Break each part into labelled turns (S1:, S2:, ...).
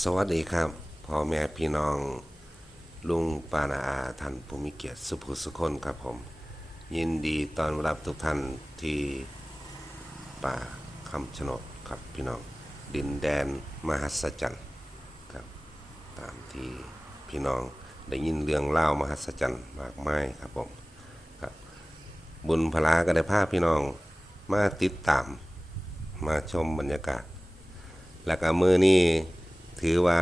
S1: สวัสดีครับพ่อแม่พี่น้อง ลุงปานาอาท่านผู้มีเกียรติสุภุสุคนครับผม ยินดีตอนรับทุกท่านที่ป่าคำชะโนดครับพี่น้อง ดินแดนมหัศจรรย์ครับ ตามที่พี่น้องได้ยินเรื่องเล่ามหัศจรรย์มากมายครับผมครับ บุญพลาก็ได้พาพี่น้องมาติดตามมาชมบรรยากาศ แล้วก็มือนี้ ถือว่า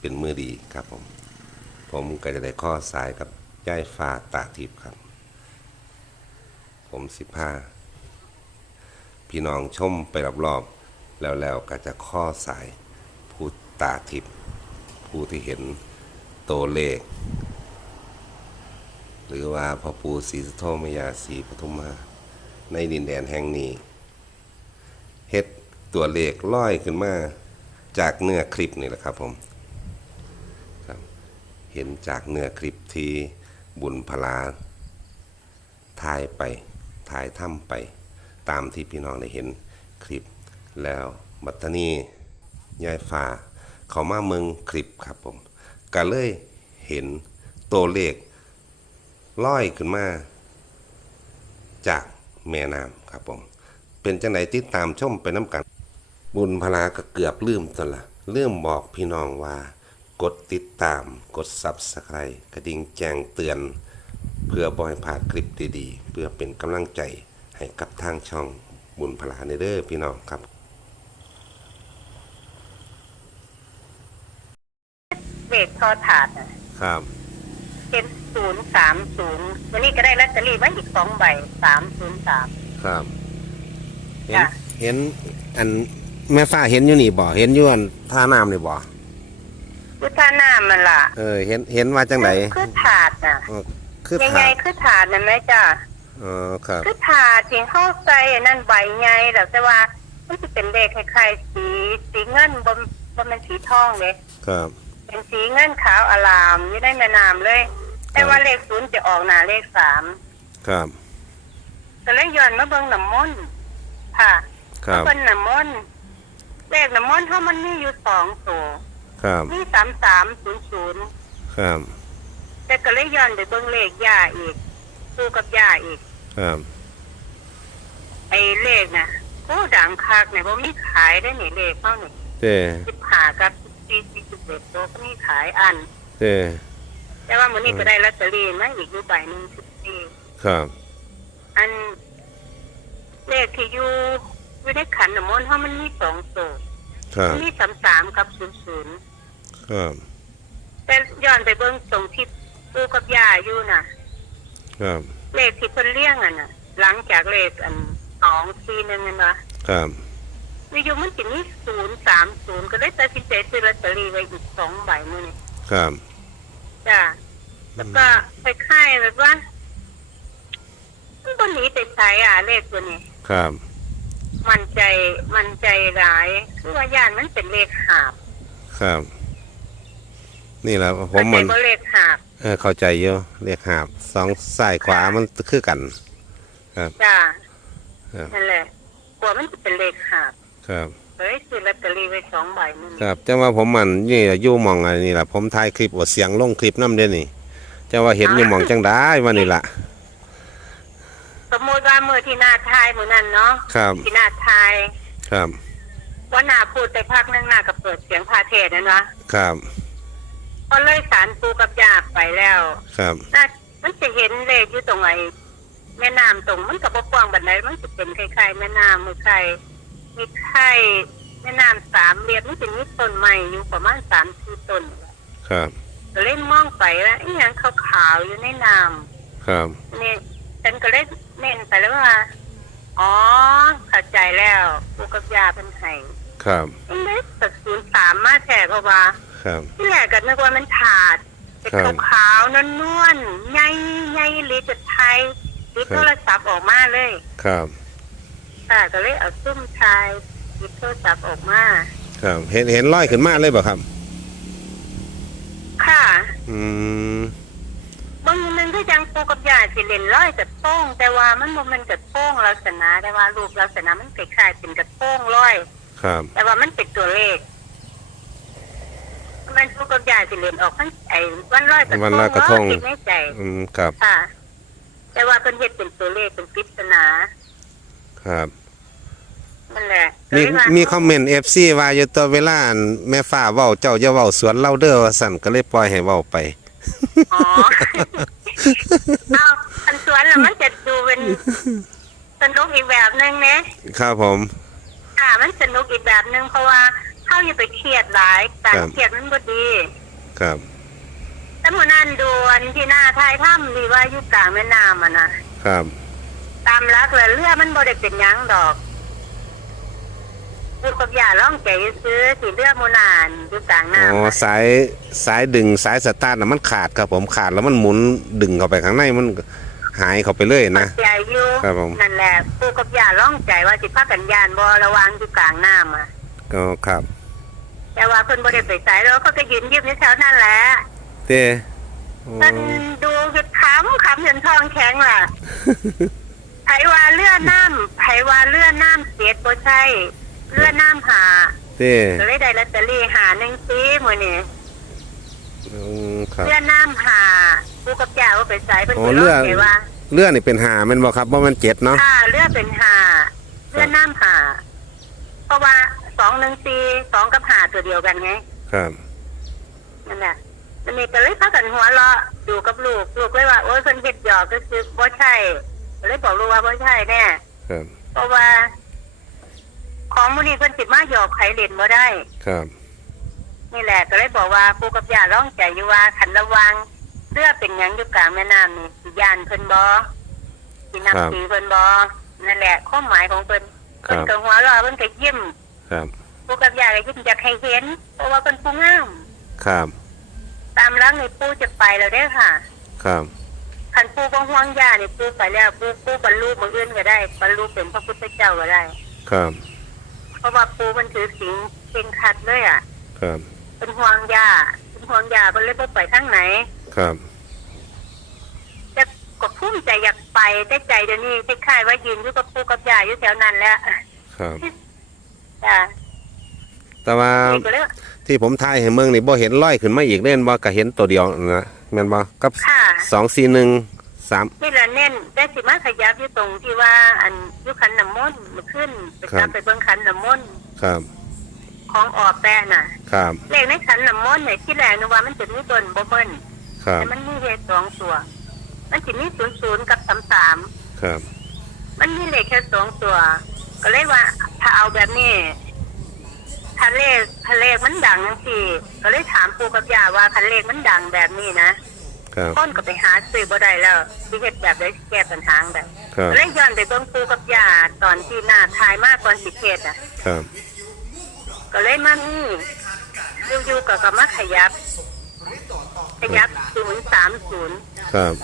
S1: เป็นมือดีครับผม ผมก็จะได้ข้อสายกับย่ายฟ้าตาทิพย์ครับ ผมสิบห้าพี่น้องชมไปรอบๆแล้วแล้วก็จะข้อสายผู้ตาทิพย์ผู้ที่เห็นตัวเลข หรือว่าพระปูศรีสุโธมยาศรีปทุมมา ในดินแดนแห่งนี้เฮ็ดตัวเลขลอยขึ้นมา จากเนื้อคลิปนี่แหละครับผมครับเห็นจากเนื้อคลิปที่บุญพลาถ่ายไปถ่ายทำไป ตามที่พี่น้องได้เห็นคลิป แล้วบัตนียายฟ้าเขามาเมืองคลิปครับผมก็เลยเห็นตัวเลขลอยขึ้นมา จากแม่น้ำครับผม เป็นจังไหนติดตามชมไปน้ำกัน บุญพลาก็เกือบลืมตวละลืมบอกพี่น้องว่า กดติดตามกดซับสไครต์กระดิ่งแจ้งเตือน เพื่อบ่ให้พลาดคลิปดีๆ เพื่อเป็นกำลังใจให้กับทางช่องบุญพลาในเด้อพี่น้องครับ
S2: เลขทอถาดน่ะ
S1: ครับ
S2: เป็นศูนย์สามศูนย์วันนี้ก็ได้ลอตเตอรี่มาอีกสองใบสามศูนย์สาม
S1: ครับ เห็น
S2: จ้ะ
S1: เห็นอัน แม่ฟ้าเห็นอยู่นี่บ่เห็นอยู่อันท่าน้ำนี่บ่
S2: พุทธาน้ามันล่ะ
S1: เออ เห็นเห็นว่าจังไหน
S2: คือถาดน่ะ
S1: อ๋อคือ
S2: ให
S1: ถ่า
S2: ญ่
S1: ย
S2: ๆคือถาดน่ะไหมจ้ะ
S1: อ๋อครับ
S2: คือถาดที่เข้าใส่อันนั่นใบใหญ่แต่แต่ว่ามันจะเป็นเลขคล้ายๆสีสีเงินบนบนเป็นสีทองเลย
S1: ครับ
S2: เป็นสีเงินขาวอลามอยู่ในแม่น้ำเลย แต่ว่าเลขศูนย์จะออกหน้าเลขสาม
S1: ครับ
S2: ก็เลยย้อนมาเบิ่งน้ำมนต์ค่ะ
S1: ครับ
S2: เพิ่นน้ำมนต์ เลขน้ำมนต์เท่ามันมีอยู่สองตัว
S1: ครับ
S2: มีสามสามศูนย์ศูนย์
S1: ครับ
S2: แต่ก็เลยย้อนไปเบิ่งเลขย่าอีกคู่กับย่าอีก
S1: ครับ
S2: ไอ้เลขน่ะโอ้ดังคักเนี่ยบ่มีขายได้นี่เลขเท่านี่
S1: เจ้
S2: สิบห้ากับสี่สิบเอ็ดตัวก็มีขายอัน
S1: เจ้
S2: แต่ว่ามื้อนี้ก็ได้ลอตเตอรี่มาอีกอยู่ใบหนึงสิบสี่
S1: ครับ
S2: อันเลขที่อยู่ อยู่ในขันน้ำมนต์เฮามันมีสองตัว
S1: ครับ
S2: มีสามสามกับศูนย์ศูนย์
S1: ครับ
S2: แต่ย้อนไปเบิ่งตรงที่ปูกับย่าอยู่น่ะ
S1: ครับ
S2: เลขที่เพิ่นเลี้ยงอะน่ะ หลังจากเลขอันสองสี่หนึ่งนั่นวะ
S1: ครับ
S2: วิอยู่มันจะมีศูนย์สามศูนย์ก็เลยตัดสินใจซื้อลอตเตอรี่ไว้อีกสองใบมื้อนี้
S1: ครับ
S2: จ้ะแล้วก็คล้ายๆแบบว่ามันบนนี้ไปใช้อะเลขตัวนี้
S1: ครับ
S2: มันใจมันใจร้ายคือว่าย่านมันเป็นเลขหาบ
S1: ครับ นี่แหละผ
S2: เข้ามใจ
S1: มัน
S2: ว่าเลขหาบ
S1: เออเข้าใจเยอะเรียกหาบสองซ้ายขวามันคือกัน
S2: จ้ะ
S1: ครับ
S2: นั่นแหละกลัวมันจะเป็นเลขหาบ
S1: ครับ
S2: เฮ้ยซื้อลอตเตอรี่ไว้สองใบมื้อ
S1: ค
S2: นี้
S1: รับจังว่าผมมันนี่อยู่หมองอะไรนี่แหละผมถ่ายคลิปว่าเสียงลงคลิปน้ำเด้นี่จังว่าเห็นอยู่หมองจังได้ว่านี่ล่ะ
S2: ส มมติว่ามือที่หน้าทายมือนั้นเนาะ
S1: ครับ
S2: ที่หน้าทาย
S1: ครับ
S2: ว่าหน้าพูดไปพักนึงหน้ากับเปิดเสียงพาเทศน์นั่นวะ
S1: ครับ
S2: ก็เลยสารปูกับยาไปแล้ว
S1: ครับ
S2: น่ามันจะเห็นเลขอยู่ตรงไอ้แม่น้ำตรงมันกับบกว้างบันไดมันจะเป็นคล้ายๆแม่น้ำมือไข่มีไข่แม่น้ำสามเหลี่ยมมันจะมีต้นไม้อยู่ประมาณสามสี่ต้น
S1: ครับ
S2: ก็เลยมองไปแล้วอีหยังขาวๆอยู่ในน้
S1: ครับำ
S2: นี่ฉันก็เลย เน้นไปแล้วว่า อ๋อเข้าใจแล้วปูกับยาเป็นไห้
S1: ครับ
S2: มันเลยตัดศูนย์สามมาแทนเพราะว่า
S1: ครับ
S2: ที่แรกก็นึกว่ามันถาดแต่
S1: ครับ
S2: ขาวๆนวลๆใหญ่ใหญ่ลิจะไทยลิโทรศัพท์ออกมาเลย
S1: ครับ
S2: ค่ะก็เลยเอาซุ่มชายลิโทรศัพท์ออกมา
S1: ครับ เห็นเห็นร้อยขึ้นมาเลยบ่ครับ
S2: ค่ะ
S1: อืม
S2: บางนึงก็ยังปูกับยาสิเล่นร้อยกระโป้งแต่ว่ามันบ่แมันกระโป้งลักษณะแต่ว่ารูปลักษณะมันคล้ายๆเป็นกระโป้งร้อย
S1: ครับ
S2: แต่ว่ามันเป็นตัวเลขยาสิเล่นออกทั้งไอ้วันลอยกระทง
S1: วันลอยกระทง
S2: คิดในใจ
S1: อืมครับ
S2: ค่ะ แต่ว่าเพิ่นเฮ็ดเป็นตัวเลขเป็นปริศนา
S1: ครับ
S2: นั่นแหละ
S1: มี
S2: ก็เลยว่า
S1: มีคอมเมนต์ FC ว่าอยู่ตัวเวลาอันแม่ฟ้าเว้าเจ้าอย่าเว้าสวนเล่าเด้อว่าสั่นก็เลยปล่อยให้เว้าไป
S2: อ๋อเอาอันสวนน่ะมันจะดูเป็นสนุกอีกแบบหนึงนะครับ
S1: ผม
S2: ค่ะมันสนุกอีกแบบหนึงเพราะว่าเข้าอย่าไปเครียดหลายการ
S1: ครับ
S2: เครียดมันบ่ดี
S1: ครับ
S2: แต่หมู่นั่นดูอันที่หน้าท้ายถ้ำดีว่าอยู่กลางแม่น้ำอะนะครับ ตามรักเลยเรือมันบ่ได้เป็นหยังดอก พูดกับยาล่องใจซื้อสิเรือหมูนานอยู่กลาง
S1: อ๋อ
S2: น้ำน่ะ
S1: สายสายดึงสายสตาร์ทน่ะมันขาดครับผมขาดแล้วมันหมุนดึงเข้าไปข้างในมันหายเข้าไปเลยนะ
S2: ใจอยู่
S1: ครับผม
S2: นั่นแหละปูกับยาล่องใจว่าสิพากันยานบ่ระวังอยู่กลางน้ำอะ
S1: ก็ครับ
S2: แต่ว่าเพิ่นบ่ได้ไปสายแล้วเขาก็ยืนยิ้มอยู่แถวนั่นแหละ
S1: เต้อ๋อ
S2: เพิ่นดูคือขำขำจนท้องแข็งล่ะไผว่าเรือน้ำไผว่าเรือน้ำเสียบ่ใช่ เรือน้ำหา
S1: เต้
S2: ก็เลยได้ลอตเตอรี่หาหนึ่งซีมื้อนี้
S1: อืมครับ
S2: เรือน้ำหาปูกับยาว่าไปสายเพิ่น
S1: อ๋อ
S2: ก็
S1: เรื
S2: ร้
S1: อ
S2: องใจว่า
S1: เรือนี่เป็นหาแมันบ่ครับบ่แมันเจ็ดเนาะ
S2: ค่ะเรือเป็นหาเรือน้ำหาเพราะว่าสองหนึ่งซีสองกับหาตัวเดียวกันไง
S1: ครับ
S2: นั่นแหละมันนี่ก็เลยพากันหัวเราะอยู่กับลูก ลูกเลยว่า โอ้ยเพิ่นเฮ็ดหยอกก็คือบ่ใช่ก็เลยบอกลูกว่าบ่ใช่แน่
S1: ครับ
S2: เพราะว่า ของมื้อนี้เพิ่นสิมาหยอกไผเล่นบ่ได้
S1: ครับ
S2: นี่แหละก็เลยบอกว่าปู่กับย่าร้องใจอยู่ว่าขันระวังเรือเป็นหยังอยู่กลางแม่น้ำนี่สิยานเพิ่นบ่สินับถือเพิ่นบ่นั่นแหละความหมายของเพิ่น
S1: ครั
S2: เพิ่น
S1: บ
S2: ก็หัวเราะเพิ่นก็ยิ้ม
S1: ครับ
S2: ปู่กับย่าก็ยิ้มอยากให้เห็น เพราะว่าเพิ่นผู้งาม
S1: ครับ
S2: ตามหลังนี่ปู่จะไปแล้วเด้อค่ะ
S1: ครับ
S2: คันปู่บ่ห่วงย่านี่ปู่ไปแล้วปู่ปู่บรรลุมื้ออื่นก็ได้บรรลุเป็นพระพุทธเจ้าก็ได้
S1: ครับ
S2: เพราะว่าปู่มันถือศีลเข่งครัดเลยอะ
S1: ครับ
S2: เป็นห่วงย่าเป็นห่วงย่าเพิ่นเลยบ่ไปทางไหน
S1: ครับ
S2: จะก็ภูมิใจอยากไปแต่ใจเดี๋ยวนี้คล้ายๆว่ายืนอยู่กับปู่กับย่าอยู่แถวนั้นแหล้ว
S1: ครับ
S2: จ้ะ
S1: แต่ว่า
S2: นี่ก็เลย
S1: ที่ผมทายให้เมืองนี่บ่เห็นร้อยขึ้นมาอีกเล่นบ่ก็เห็นตัวเดียวนะแม่นบ่กับ
S2: ค่ะ
S1: สองสี่หนึ่ง สาม
S2: นี่ละเน้นแต่สิมาขยับอยู่ตรงที่ว่า อันอยุคันน้ำมนต์มันขึ้นไป
S1: ครับ
S2: ตามไปเบิ่งขันน้ำมนต์
S1: ครับ
S2: ของออกแปะน่ะ
S1: ครับ
S2: เลขในขันน้ำมนต์เนี่ยที่แรกนึกว่ามันจะมีบนบ่เบิ้ล
S1: ครับ
S2: แต่มันมีเลขสองตัว มันจะมีศูนย์ศูนย์กับสามสาม
S1: ครับ
S2: มันมีเลขแค่สองตัว ก็เลยว่าถ้าเอาแบบนี้ถ้าเลขถ้าเลขมันดังจังซี่ก็เลยถามปู่กับย่าว่าคันเลขมันดังแบบนี้นะ ครับคนก็ไปหาซื้อบ่ได้แล้วสิเฮ็ดแบบได้แก้ปัญหาได้
S1: ครับ
S2: ก็เลยย้อนไปเบิ่งปู่กับย่าตอนที่หน้าทายมากก่อนสิเทศอะ
S1: ครับ
S2: ก็เลยมานี่อยู่ๆก็ก็มาขยับ ขยับ030
S1: ครับ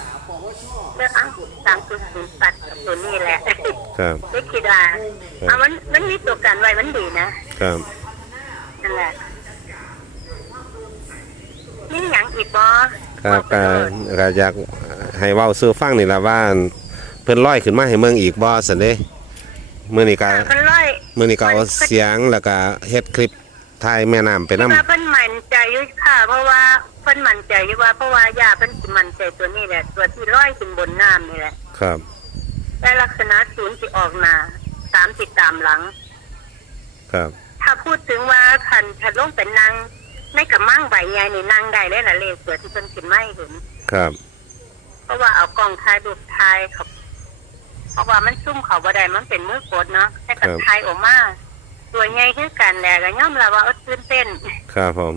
S2: เลือกอะ300ตัดกับตัวนี้แหละ
S1: ครับ
S2: ไม่คิดว่าเอามันมันมีตัวกันไว้มันดีนะครับนั่นแหละนี่หยังอีกบ่
S1: ครับ
S2: อกไป
S1: ก็
S2: เลย
S1: ก็อยากให้เว้าสู่ฟังนี่ล่ะว่าเพิ่นร้อยขึ้นมาให้เมืองอีกบ่ซั่นเด้มื้อนี้ก็
S2: มันร้อย
S1: มื้อนี้ก็เอาเสียงแล้วก็เฮ็ดคลิปถ่ายแม่น้ำไปนํ
S2: ว่าเพิ่นมั่นใจอยู่ค่ะ เพราะว่าเพิ่นมั่นใจอยู่ว่าเพราะว่าย่าเพิ่นสิมั่นใจตัวนี้แหละ ตัวที่ร้อยขึ้นบนน้ำนี่แหละ
S1: ครับ
S2: แต่ลักษณะศูนย์สิออกหน้าสามติดตามหลัง
S1: ครับ
S2: ถ้าพูดถึงว่าคันถ้าลงเป็นนาง ในกับมั่งใบใหญ่นี่นางได้เลยล่ะเลขตัวที่เพิ่นขึ้นมาให้เห็น
S1: ครับ
S2: เพราะว่าเอากล้องถ่ายรูปถ่ายเขาเพราะว่ามันซุ่มเขาบ่ได้มันเป็นมือกดเนาะแต่กับ ถ่ายออกมาตัวใหญ่คือกันแหละก็ย่อมรับว่าเออตื่นเต้น
S1: ครับผม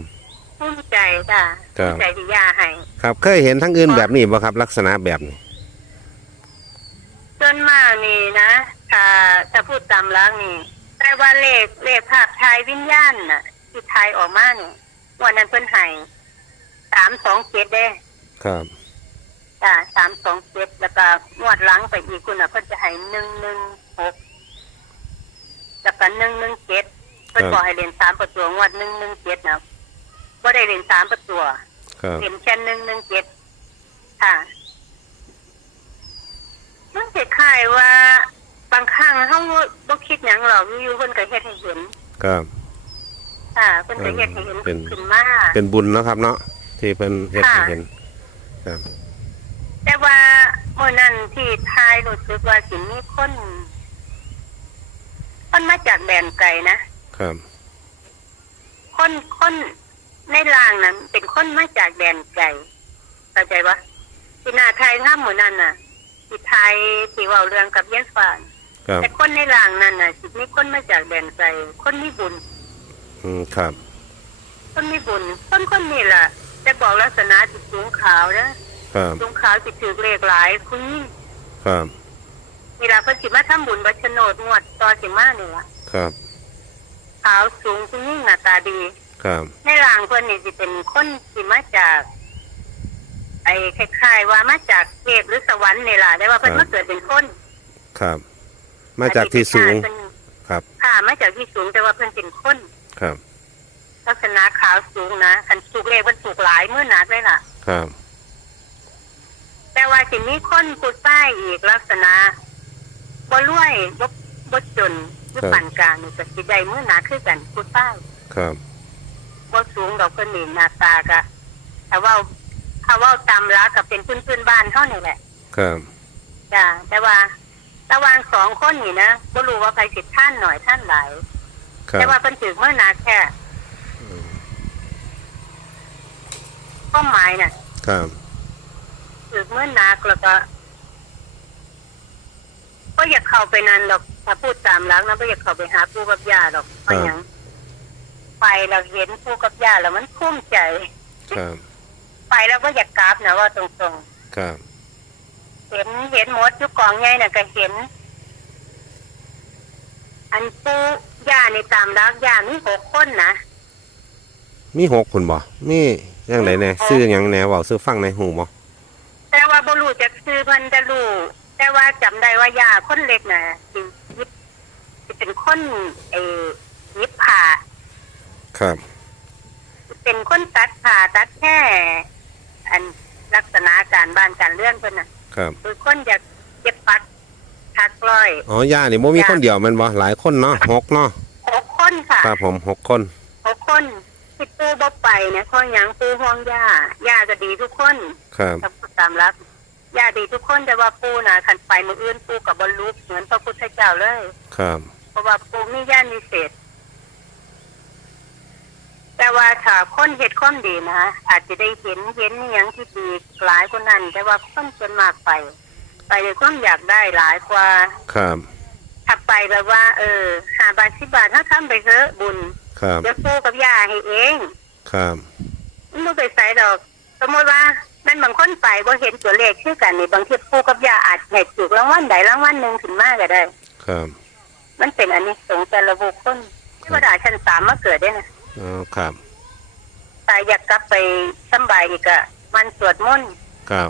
S2: ภูมิใจจ้ะ
S1: ครับ
S2: ภูมิใจที่ย่าให้
S1: ครับเคยเห็นทั้งอื่นแบบนี้บ่ครับ ลักษณะแบบนี้
S2: ส่วนมากนี่นะถ้าถ้าพูดตามหลักนี่แต่ว่าเลขเลขภาพถ่ายวิญญาณน่ะที่ถ่ายออกมาเนี่ย วันนั้นเพิ่นให้สามสองเจ็ดเด้
S1: ครับ
S2: จ้ะสามสองเจ็ดแล้วก็งวดหลังไปอีกคุณน่ะเพิ่นจะให้หนึ่งหนึ่งหกแล้วก็หนึ่งหนึ่งเจ็ดเพิ่นบอกให้เรียนสามประตูงวดหนึ่งหนึ่งเจ็ดนะบ่ได้เรียนสามประตู
S1: ครับ
S2: เรียนแค่หนึ่งหนึ่งเจ็ดค่ะมันคล้ายๆว่าบางครั้งเฮาบ่คิดหยังหรอกอยู่ๆเพิ่นก็เฮ็ดให้เห็น
S1: ครับ
S2: ค่ะเพิ่นก็เฮ็ดให้เห็น
S1: เป็น
S2: ขึ้นมา
S1: เป็นบุญเนาะครับ เนาะที่เป็นเฮ็ดให้
S2: ค่ะ
S1: เห็นครับ
S2: แต่ว่าเมื่อนั้นที่ทายรู้สึกว่าสิมีคนคนมาจากแดนไกลนะครับ คนคนในลางนั้นเป็นคนมาจากแดนไกลเข้าใจปะที่นาไทยห้ามหมู่นั้นน่ะที่ไทยที่เว่าเรื่องกับเยสฟาน
S1: ครับ
S2: แต่คนในลางนั้นน่ะสิมีคนมาจากแดนไกลคนมีบุญ
S1: อืมครับ
S2: คนมีบุญคนคนนี้ล่ะจะบอกลักษณะจิตสูงขาวนะครับสูงขาวจิตถือเลขหลายคุณยิ่ง
S1: ครับ
S2: เวลาเพิ่นสิมาทำบุญบัชโนดงวดต่อสิมานี่ล่ะ
S1: ครับ
S2: ขาวสูงคุณยิ่งหน้าตาดี
S1: ครับ
S2: ในร่างเพิ่นนี่สิเป็นคนสิมาจาก ไอ้คล้ายๆว่ามาจากเทพหรือสวรรค์นี่ล่ะได้ว่าเพิ่นมาเกิดเป็นคน
S1: ครับ มาจากที่สูง
S2: เพิ่น
S1: ครับ
S2: ค่ะมาจากที่สูงแต่ว่าเพิ่นเป็นคน
S1: ครับ
S2: ลักษณะขาวสูงนะคันสูกเลขเพิ่นสูกหลายมื้อหนักเลยล่ะ
S1: ครับ
S2: แต่ว่าสิมีคนผู้ใต้อีกลักษณะบ่รวยบ่บ่จนหรือปานกลางนี่ก็สิได้มื้อหนาคือกันผู้ใต้
S1: ครับ
S2: บ่สูงดอกเพิ่นนี่หน้าตาก็ถ้าเว้าถ้าเว้าตามรักก็เป็นพื้นๆบ้านเฮานี่แหละ
S1: ครับ
S2: จ้าแต่ว่าระหว่างสองคนนี่นะบ่รู้ว่าใครสิท่านหน่อยท่านหลาย
S1: ครั
S2: แต่
S1: บ
S2: ว่าเพิ่นถือมื้อหนาแค่ข้อหมายน่ะ
S1: ครับ
S2: ถือมื้อหนักแล้วก็ก็อยากเข้าไปนั่นหรอกถ้าพูดตามหลักนะบ่อยากเข้าไปหาปู่กับย่าหรอกเพราะหยังไปเราเห็นปู่กับย่าแล้วมันภูมิใจ
S1: ครับ
S2: ไปแล้วก็อยากกราบนะว่าตรง
S1: ครับ
S2: ๆเห็นเห็นหมดอยู่กองใหญ่น่ะก็เห็น อันปู่ ย่าในตามรักย่ามีหกคนนะ
S1: มีหกคนบ่มีอย่างไรแหน่ซื้อหยังแหน่เว้าซื้อฟังในหูบ่
S2: แต่ว่าบ่รู้จักชื่อเพิ่นแต่รู้แต่ว่าจำได้ว่าย่าคนเล็กน่ะสิยิบสิเป็นคนเอ่อยิบผ้า
S1: ครับ
S2: เป็นคนตัดผ่าตัดแค่อันลักษณะการบ้านการเลื่อนเพิ่นน่ะ
S1: ครับ
S2: คือคนอยากเก็บปัก ทักร้อย
S1: อ๋อย่านี่บ่มีคนเดียวแม่นบ่หลายคนเนาะหกเนาะ
S2: หกคนค่ะ
S1: ครับผมหกคน
S2: หกคนที่ปูบ่ไปเนี่ยข้อหยังปูห้องย่าย่าก็ดีทุกคน
S1: ครับ
S2: ถ้าพูดตามรักย่าดีทุกคนแต่ว่าปูน่ะคันไปมืออื่นปูกับบรรลุเหมือนพระพุทธเจ้าเลย
S1: ครับ
S2: เพราะว่าปูมีญาณมีเศษแต่ว่าถ้าคนเฮ็ดความดีนะอาจจะได้เห็นเห็นอหย่างที่ดีหลายคนนั้น แต่ว่าคนส่วนมากไป ไปด้วยความอยากได้หลายกว่า
S1: ครับ
S2: ถ้าไปแบบว่า เออหาบาทสิบบาทถ้าทำไปเถอะบุญ
S1: ครับ
S2: เดี๋ยวปูกับย่าให้เอง
S1: ครับ
S2: ไม่ไปใส่ดอก สมมติว่านั่นบางคนไปบ่เห็นตัวเลขชื่อกันนี่บางทีปูกับย่าอาจให้ถูกรางวัลใดรางวัลหนึ่งถึงมากก็ได้
S1: ครับ
S2: มันเป็นอันนี้สงส์แต่ละบุคคลที่ว่าดาชั้นสามมาเกิดได้นะ
S1: อ๋อครับ
S2: ตายอยากกลับไปสำบายอีกอะมันสวดมนต์
S1: ครับ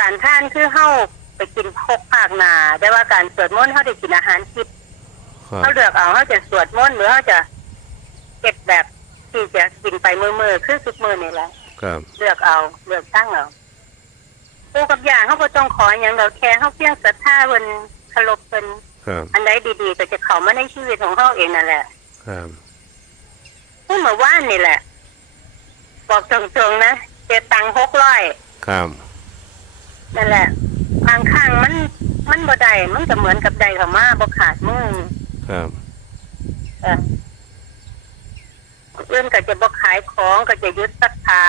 S2: การท่านคือเฮาไปกินพกภาคหนาแต่ว่าการสวดมนต์เฮาได้กินอาหารทิพย์
S1: ครับ
S2: เฮาเลือกเอาเฮาจะสวดมนต์หรือเฮาจะเก็บแบบที่จะกินไปมือมือๆคือทุกมือนี่แหละ
S1: ครับ
S2: เลือกเอาเลือกตั้งเอาปูกับยาเขาก็ต้องขออย่างเราแค่เขาเพียงศรัทธาเพิ่นเคารพเพิ่น
S1: ครับ
S2: อันใดดีๆก็จะเข้ามาในชีวิตของเขาเองนั่นแหละ
S1: ครับ
S2: เมื่อเมื่อวานนี่แหละ บอกตรงๆนะเจอตังหกร้อย
S1: ครับ
S2: นั่นแหละบางครั้งมันมันบ่ได้มันก็เหมือนกับใดเขามาบ่ขาดมือ
S1: ครับ
S2: เออเอื้อนก็จะบ่ขายของก็จะยึดศรัทธา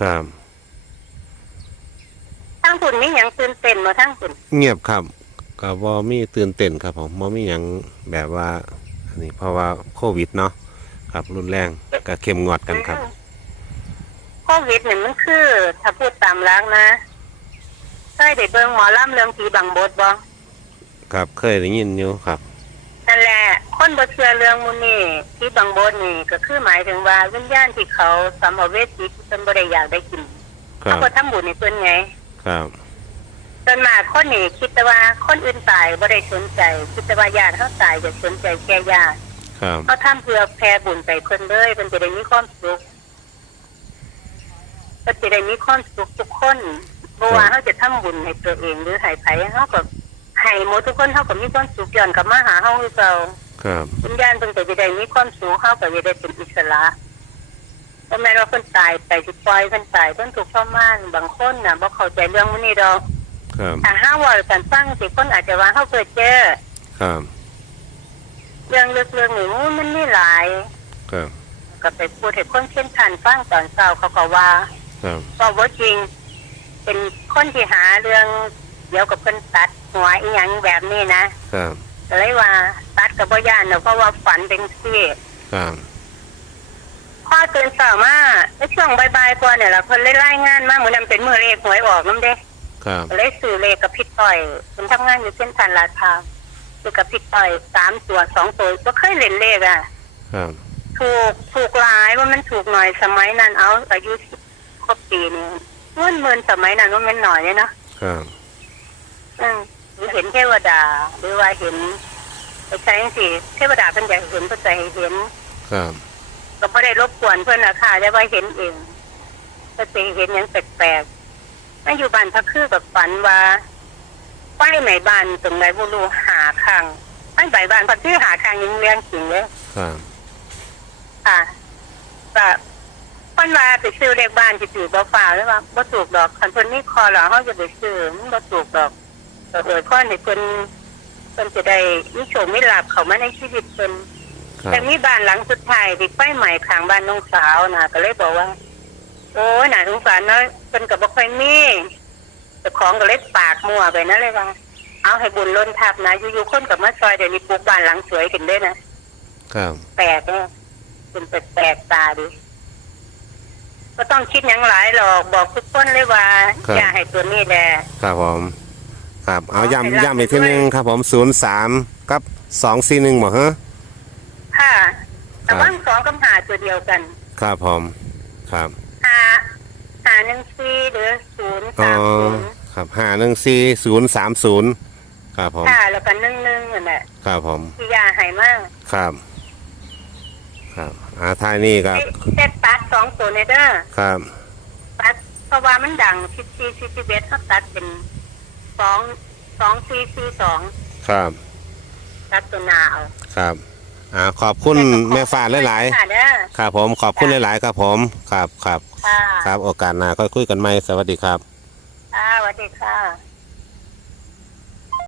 S1: ครับ
S2: ทั้งคุณนี่ยังตื่นเต้นมาทั้งคุณ
S1: เงียบครับก็บ่มีตื่นเต้นครับผมบ่มีหยังแบบว่า อันนี้เพราะว่าโควิดเนาะครับรุนแรงก็เข้มงวดกันครับ
S2: โควิดเนี่ยมันคือ ถ้าพูดตามหลักนะ เคยได้เบิ่งหมอลำเรื่องผีบังบดบ่
S1: ครับเคยได้ยินอยู่ครับ
S2: นั่นแหละ คนบ่เชื่อเรื่องมูนี่ผีบังบดนี่ก็คือหมายถึงว่าวิญญาณที่เขาสัมภเวสีที่เพิ่นบ่ได้อยากได้กิน
S1: ครั
S2: เขา
S1: บ
S2: ก็ทำบุญให้เพิ่นไง
S1: ครับ
S2: ส่วนมากคนนี่คิดแต่ว่าคนอื่นตายบ่ได้สนใจ คิดแต่ว่าญาติเขาตายจะสนใจแค่ญาติ
S1: ครับ
S2: เขาทำเพื่อแผ่บุญไปเพิ่นเลยเพิ่นจะได้มีความสุขเพิ่นจะได้มีความสุขทุกคน บ่ว่าเขาจะทำบุญให้ตัวเองหรือให้ไผเขาก็ให้หมดทุกคนเขาก็มีความสุขย้อนกลับมาหาเฮาคือเก่า
S1: ครับ
S2: วิญญาณเพิ่นก็จะได้มีความสูงเฮาก็จะได้เป็นอิสระบ่แม่นว่าเพิ่นตายไปสิปล่อยเพิ่นตายเพิ่นถูกทรมานบางคนน่ะบ่เข้าใจเรื่องพวกนี้ดอก
S1: ครับ
S2: ถ้าหาว่ากันฟังสิคนอาจจะว่าเฮาเกิดเจอ
S1: ครับ
S2: เรื่องลึกเรื่องนี้มันมีหลาย
S1: ครับ
S2: ก็ไปพูดให้คนเช่นทันฟังตอนเช้าเขาก็ว่า
S1: ครับ
S2: ว่าบ่จริง เป็นคนที่หาเรื่องเดี๋ยวกับเพิ่นตัดหัวอีหยังแบบนี้นะครับก็เลยว่าตัดกับบ่ย่านเนาะเพราะว่าฝันเป็นซี่
S1: ครับ
S2: พอตื่นเช้ามาในช่วงบ่ายๆก่อนเนี่ยล่ะเพิ่นเลยรายงานมามื้อนั้นเป็นมื้อเลขหวยออกนำเด้
S1: ครับ
S2: ก็เลยซื้อเลขกับพี่ต่อยเพิ่นทำงานอยู่เส้นทันลาดพร้าวซื้อกับพี่ต่อยสามตัวสองตัวบ่เคยเล่นเลขอะ
S1: ครับ
S2: ถูกถูกหลายว่ามันถูกหน่อยสมัยนั้นเอาอายุครบปีนี่ เงินหมื่นสมัยนั้นว่ามันหน่อยเนี่ยนะครับอืมหรือเห็นเทวดา หรือว่าเห็นไปใช้สิเทวดาเพิ่นอยากเห็นเพิ่นจะให้เห็น
S1: ครับ
S2: ก็ไม่ได้รบกวนเพื่อนนะค่ะแต่ว่าเห็นเองก็จะเห็นอย่างแปลกๆนั่นอยู่บ้านพักคือกับฝันว่าไฟไหนบ้านตรงไหนบ่รู้หาครั้งไฟใบบ้านพักคือหาครั้งยังเลี้ยงจริงเลย
S1: ครับ
S2: ค่ะก็ เพิ่นว่าไปซื้อเลขบ้านที่ถือบ่ฟ้าวแล้วว่าบ่ถูกดอกคันเพิ่นมีคอหรอเฮาจะไปซื้อมันบ่ถูกดอกก็เออข้อให้เพิ่นเพิ่นจะได้มีโชคมีลาภเข้ามาในชีวิตเพิ่น
S1: ครับ
S2: แต่มีบ้านหลังสุดท้ายที่ไฟใหม่ข้างบ้านน้องสาวนะก็เลยบอกว่า โอ้ยน่าสงสารเนาะเพิ่นก็บ่ค่อยมีเจ้าของก็เลยปากมั่วไปนะเลยว่า เอาให้บุญล้นทับนะอยู่ๆคนกับมาซอยเดี๋ยวนี้ปลูกบ้านหลังสวยขึ้นด้วยนะ ครับ แปลกเนาะเป็นแปลกๆตาดิ ก็ต้องคิดหยังหลายหรอกบอกทุกคนเลยว่า
S1: ครับ
S2: อย่าให้ตัวนี้แหละ
S1: ครับผม ครับ เอา
S2: เอาไปรับ
S1: ย้ำย้ำอีกทีหนึง
S2: ด้วย
S1: ครับผมศูนย์สามกับสองสี่หนึ่งบอกฮะ
S2: ค่ะแต่
S1: ครับ
S2: ว่างสองกับหาตัวเดียวกัน
S1: ครับผม ครับ
S2: หาหาหนึ่งสี่หรือศูนย์
S1: อ๋อ
S2: สามศูนย์
S1: ครับห้าหนึ่งสี่ศูนย์สามศูนย์ครับผม
S2: ค่ะแล้วก็นึ่งนึ่งนั่นแหละ
S1: ครับผม
S2: ที่ยาหายมาก
S1: ครับ ครับ อาทายนี่ครับ
S2: เจ็ดตัดสองตัวในเด้อ
S1: ครับ
S2: ตัดเพราะว่ามันดังสิบสี่สิบเอ็ดเขาตัดเป็นสองสองสี่สี่สอง
S1: ครับ
S2: ตัดตัวหนาเอา
S1: ครับอ่าขอบคุณแม่ฟ้าหลาย
S2: ค่ะเด้อ
S1: ๆครับผมขอบคุณหลาย ๆ ครับผมครับครับ
S2: ค่ะ
S1: ครับโอกาสหน้าก็คุยกันใหม่สวัสดีครับ
S2: ค่ะสวัสดีค่ะ